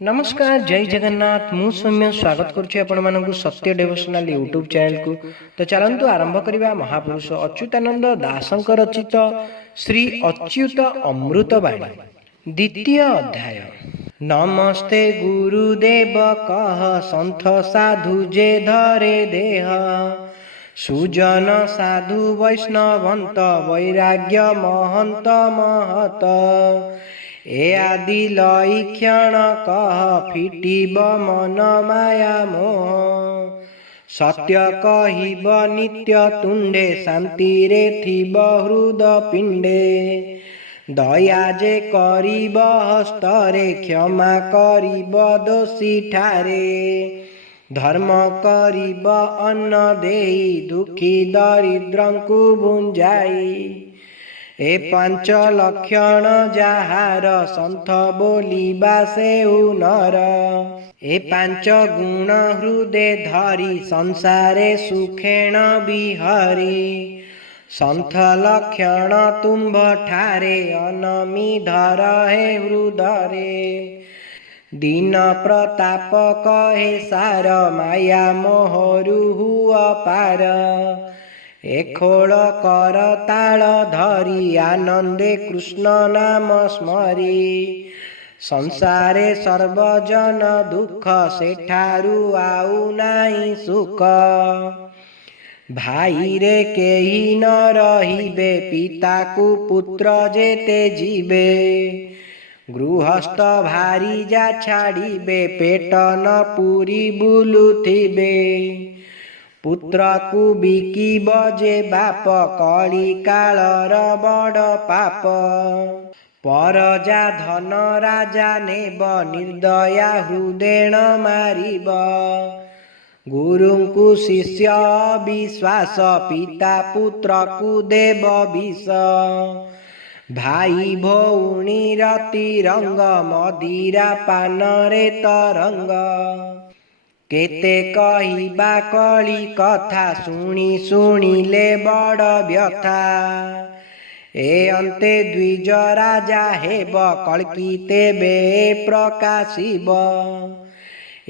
नमस्कार जय जगन्नाथ मु सौम्य स्वागत करुँ सत्य डेवोशनाल यूट्यूब चैनल को। तो चलतु आरंभ करवा महापुरुष अच्युतानंद दासंक रचित श्री अच्युत अमृतवाणी द्वितीय अध्याय। नमस्ते गुरुदेव कह संथ साधु जे धरे देह, सुजन साधु वैष्णवंत वैराग्य महंत महत। ए आदि लई क्षण कह फिटिब मन माया मोह, सत्य कहिब नित्य तुंडे शांति रे थिब हृद पिंडे। दया जे करिब हस्तरे क्षमा करिब दोषी ठारे, धर्म करिब अन्न देई दुखी दरिद्रंकु भुंजाई। ए पांच लक्षण जाहार संथ बोलिबा सेउ नर, ए पांच गुण हृदे धरी संसारे सुखेण बिहरी। संथ लक्षण तुम्भ ठारे अनमी धर हे हृदरे, दीन प्रताप कहे सार माया मोहरु हुआ पार। ए खोल कर ताल धरी आनंदे कृष्ण नाम स्मरी, संसारे सर्वजन दुख सेठारु आउ नाई सुख। भाई रे केही न रहिबे पिता को पुत्र जेते जीवे, गृहस्थ भारी जा छाड़िबे पेट न पूरी बुलुथिबे। पुत्र को बिकिब जे बाप कली कालर बड़ पाप, परजा धन राजा नेब निर्दया हृदेण मारिब। गुरु को शिष्य विश्वास पिता पुत्र को देव विष, भाई भौणी रतिरंग मदिरा पान रे तरंग। केते कहिबा कली कथा शुणी शुणिले बड़ व्यथा, ए अंते द्विज राजा हेब कल्की तेबे प्रकाशिब।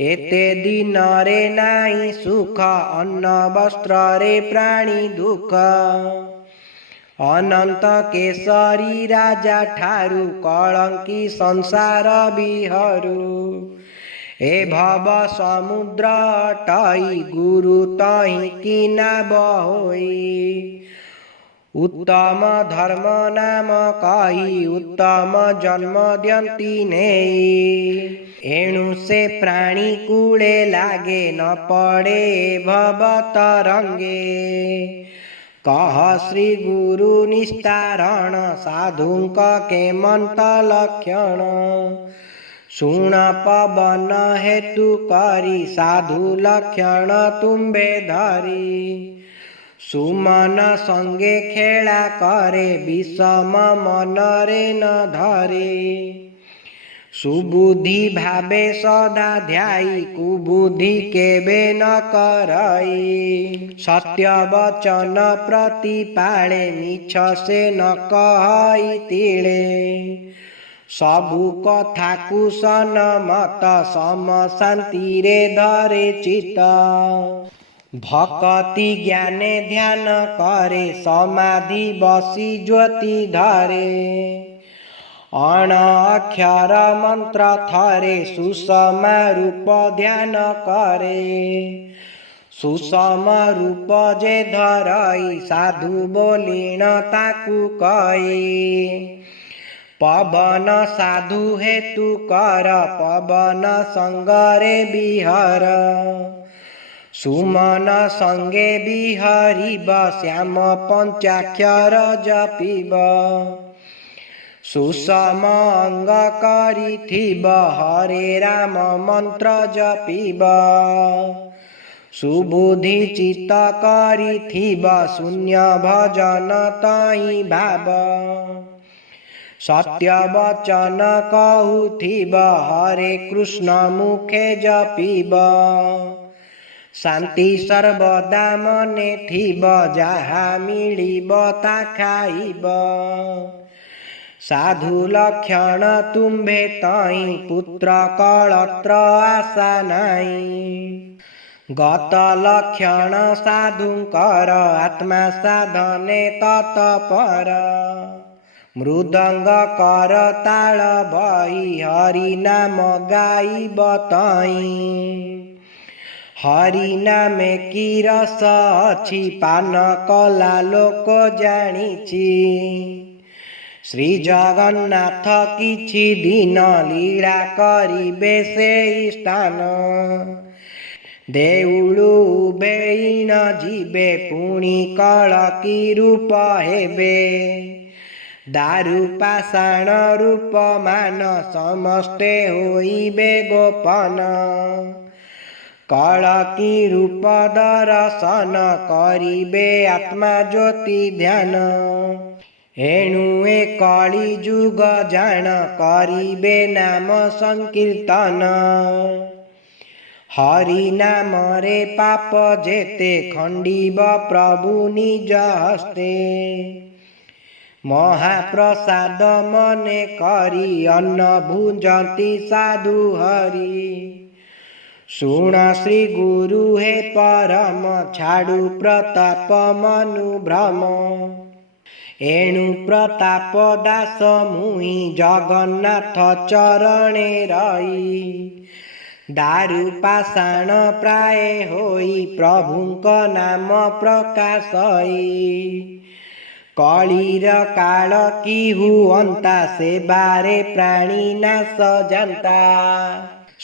एते दिन रे नाई सुख अन्न वस्त्र रे प्राणी दुख, अनंत केसरी राजा ठारू कलंकी संसार बिहरू। ए भव समुद्र अटई गुरु तहि किना बहोई, उत्तम धर्म नाम कही उत्तम जन्म दियंती नेई। एणु से प्राणी कूले लागे न पड़े भव तरंगे, कह श्री गुरु निस्तारण साधुंक के मंत लक्षण। सुण पवन हेतु करी साधु लक्षण तुम्बे धरी, सुमन संगे खेला करे विषम मन रे न धरे। सुबुद्धि भावे सदा ध्याई कुबुद्धि केबे न करई। सत्य वचन प्रतिपाले मिछ से न कहई तिले, सबु कथा कुशन मत सम शांति रे धरे चित। भक्ति ज्ञाने ध्यान करे समाधि बसी ज्योति धरे, अण अक्षर मंत्र थरे सुषमा रूप ध्यान करे। सुषम रूप जे धरई साधु बोलिण ताकू कई, पवन साधु हेतु कर पवन संगरे बिहर। सुमन संगे बिहरिब श्याम पंचाक्षर जपिब, सुषम अंग करिथिब हरे राम मंत्र जपिब। सुबुद्धि चित्त करिथिब शून्य भजन तहि भाव, सत्य वचन कहूथिब हरे कृष्ण मुखे जपिब। शांति सर्वदा मने थिब जहा मिलिब ता खाइब, साधु लक्षण तुम्भे तई पुत्र कळत्र आशा नाई गत लक्षण साधुंकर आत्मा साधने तत्पर मृदंग कर ताल भई हरि नाम गाई बतई हरि नामे की रस अछि पान कला लोक जानिछि श्री जगन्नाथ किछि दिन लीला करिबे सेई स्थान देउळु बेईन जीवे पुणी कळकी रूप हेबे दारु पाषाण रूप मान समस्ते होइबे गोपन कळकी रूप दर्शन करिबे आत्मा ज्योति ध्यान एणु ए कଳି जुग जान करिबे नाम संकीर्तन हरि नाम रे पाप जेते खंडिब प्रभु निज हस्ते महाप्रसाद मने करी अन्न भुंजती साधु हरि शुण श्री गुरु हे परम छाड़ू प्रताप मनु भ्रम एणु प्रताप दास मुहि जगन्नाथ चरणे रही दारु पाषाण प्राय होई प्रभुंक नाम प्रकाशई कलिर काल की हुअंता सेबारे प्राणी नाश जनता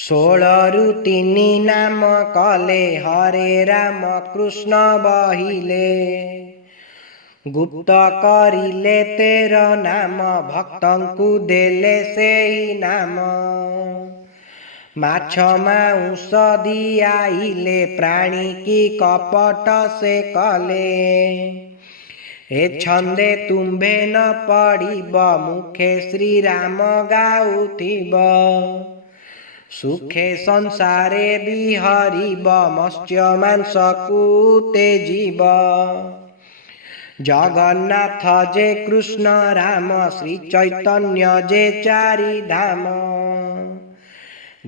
16 3 नाम कले हरे राम कृष्ण बहिले गुप्त करिले 13 नाम भक्तंकु देले सेई नाम माछ माउंस दियाइले प्राणी की कपट से कले ए छंदे तुम्भे न पड़िब मुखे श्री राम गाउथिब सुखे संसारे बिहरिब मत्स्य मांस कुते जीव जगन्नाथ जे कृष्ण राम श्री चैतन्य जे चारि धाम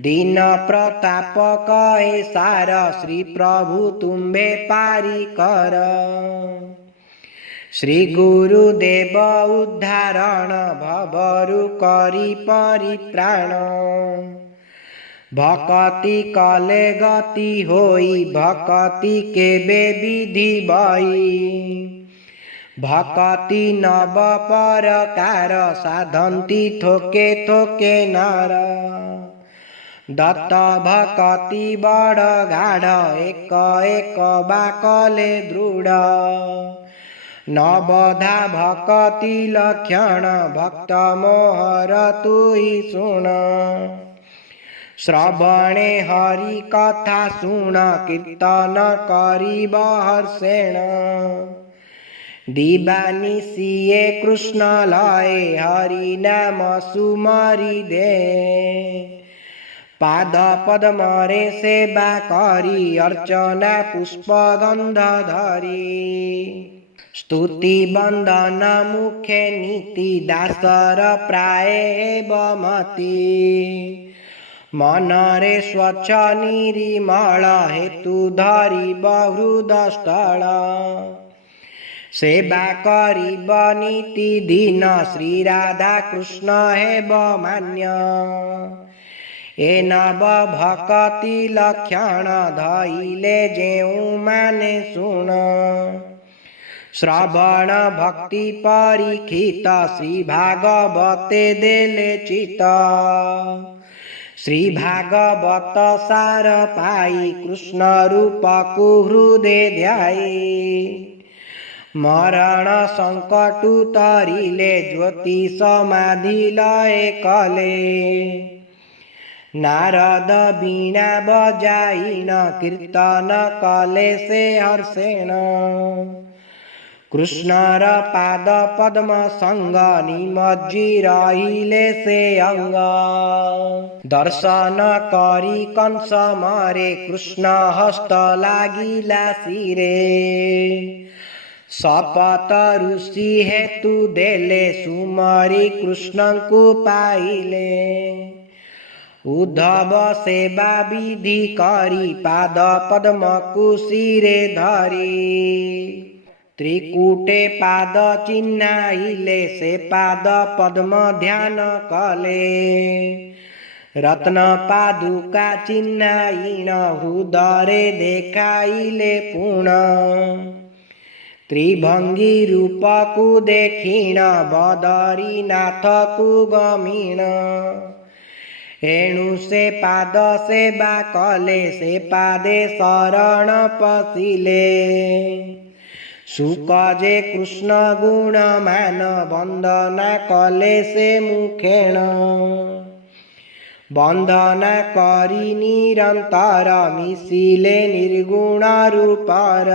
दीन प्रताप कहे सार श्री प्रभु तुम्भे पारी कर श्री गुरुदेव उद्धारण भवरु करी परित्राण भक्ति कले गति होई भक्ति केबे विधि बई भक्ति नव परकार साधंती थोके थोके नर दत्त भक्ति बड़ गाढ़ एक एक बाकले दृढ़ नवधा भक्ति लक्षण भक्त मोहर तुई सुण श्रवणे हरि कथा सुण कीर्तन करी बहर्षेण दिवानिशिए कृष्ण लये हरि नाम सुमरि दे पाद पद्म रे सेवा करी अर्चना पुष्प गंध धरी स्तुति बंदन मुखे नीति दासर प्राय बमती मन रे स्वच्छ निरिमल हेतु धरी बहुहृद स्थल सेवा करिब नीति दीन श्री राधा कृष्ण हेब मान्य ए नव भक्ति लक्षण धइले जेउ माने सुण श्रवण भक्ति परीक्षित श्री भागवते देले चित श्री भागवत सार पाई कृष्ण रूप को हृदय ध्याई मरण संकटु तरिले ज्योति समाधि लय कले नारद बीणा बजाइन कीर्तन कले से हर्षेण कृष्णर पाद पद्म संग निमज्जी रहिले से अंग दर्शन करी कंस मरे कृष्ण हस्त लागिला सिरे शपथ ऋषि हेतु देले सुमरी कृष्ण को पाइले उद्धव सेवा विधि करी पाद पद्म कुशिरे धरी त्रिकूटे पाद चिन्हाइले से पाद पद्म ध्यान कले रत्न पादुका चिन्हाइण हुदरे देखाइले पुण त्रिभंगी रूप को देखिण बदरीनाथ को गमीण एणु से पाद सेवा कले से पादे शरण पशिले सुक जे कृष्ण गुण मान वंदना कले से मुखेण वंदना करी निरंतर मिशिले निर्गुण रूपर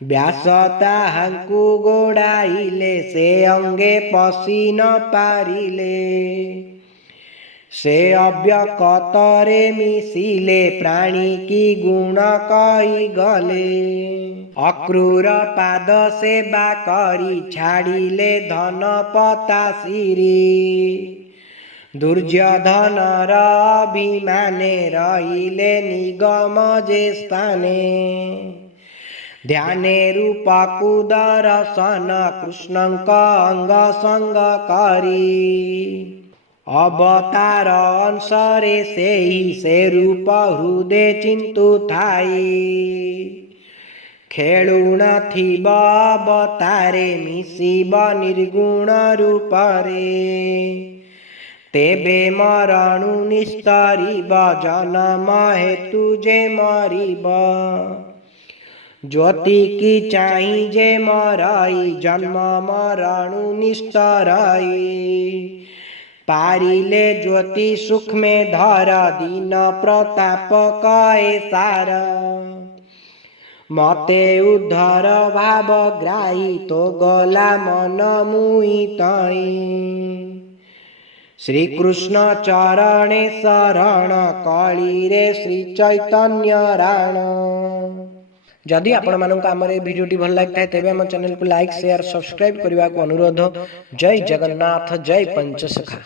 व्यास ताहांकु गोड़ाइले से अंगे पशि न पारिले से अव्यकतरे मिशिले प्राणी की गुण कही गले अक्रूर पाद सेवा करी छाड़िले धन पतासिरी दुर्योधनर अभिमाने रहिले निगम जे स्थाने ध्याने रूप को दर्शन कृष्ण अंग संग करी अवतार अंशरे से रूप हृदय चिंतु थाई खेलुण थिब अवतारे मिशिब निर्गुण रूपरे तेबे मरणु निस्तरिब जन्म हेतु जे मरिब ज्योति की चाही जे मराई जन्म मरणु निस्तराई पारिले ज्योति सुख में धर दीन प्रताप कहे सार मते उद्धर भाव ग्राही तो गला मन मुई तई श्री कृष्ण चरणे शरण कली रे श्री चैतन्य राण। जदि आपण मानक आमर भिडियोटी भल लगी तेज आम चैनल को लाइक शेयर सब्सक्राइब करने को अनुरोध। जय जगन्नाथ जय पंचसखा।